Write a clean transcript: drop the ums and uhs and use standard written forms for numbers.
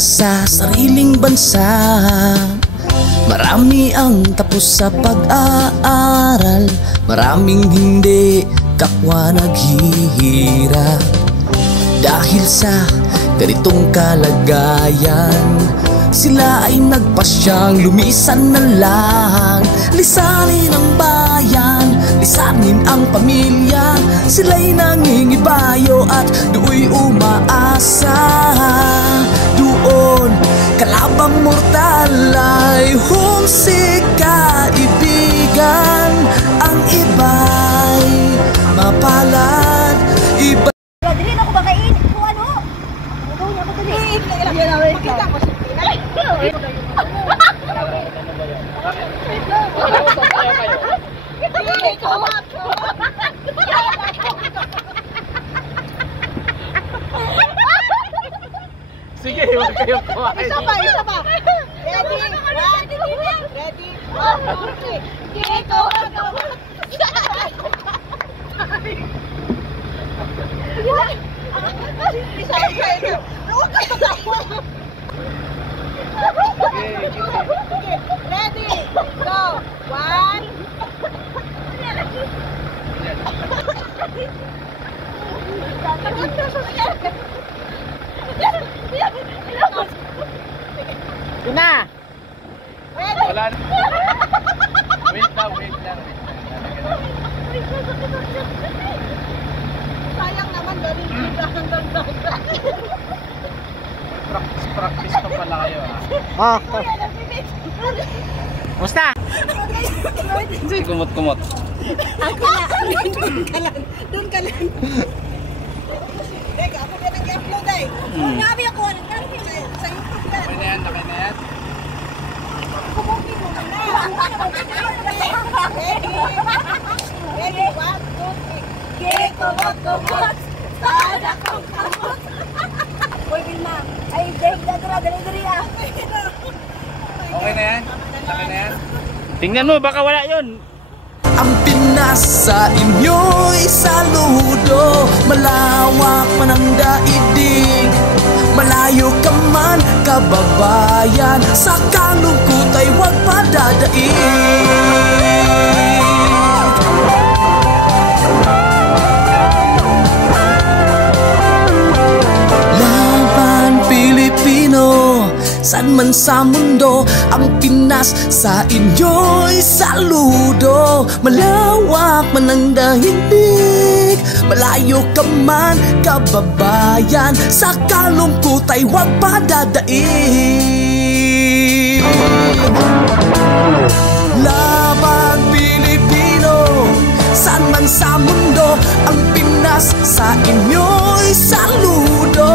para sa sariling bansa. Marami ang tapos sa pag-aaral, maraming hindi kapwa naghihirap. Dahil sa ganitong kalagayan, sila ay nagpasyang lumisan na lang. Lisanin ang bayan, lisanin ang pamilya. Sila'y nangingibayo at do'y umaasa. Doon kalabang mortal ay humsik kaibigan. Ang iba'y mapalad, iba. Dili na ko ba kain? Kung ano? Ikaw niya ko dili. Kita ko siya. Sige, huwag kayong kumain. Isa pa. Ready? Ready? Okay. Kiko, ready, go, one. Na. Wala na. Wait lang. Sayang naman galing kita hanggang dagat. Practice pa pala kayo ah. Musta? Sige, kumot. Ako na, doon ka lang. Teka, ako na nag-upload ay. Nabi ako, nagkaroon sa YouTube yan. Okay na yan. Kumukin mo na. Ready, 1, 2, 3. Kumot. Sana kong kamot. Uy, Vilma. Ay, dali ah. Okay na yan? Tingnan mo, baka wala yun. Ang Pinas sa inyo'y saludo, malawak man ang daigdig. Malayo ka man, kababayan, sa kalungkot ay huwag padadaig. Laban Pilipino, saan man sa mundo, ang Pinas sa inyo'y saludo. Malawak man ang daigdig, malayo ka man, kababayan, sa kalungkot ay huwag padadaig. Laban Pilipino, saan man sa mundo, ang Pinas sa inyo'y saludo.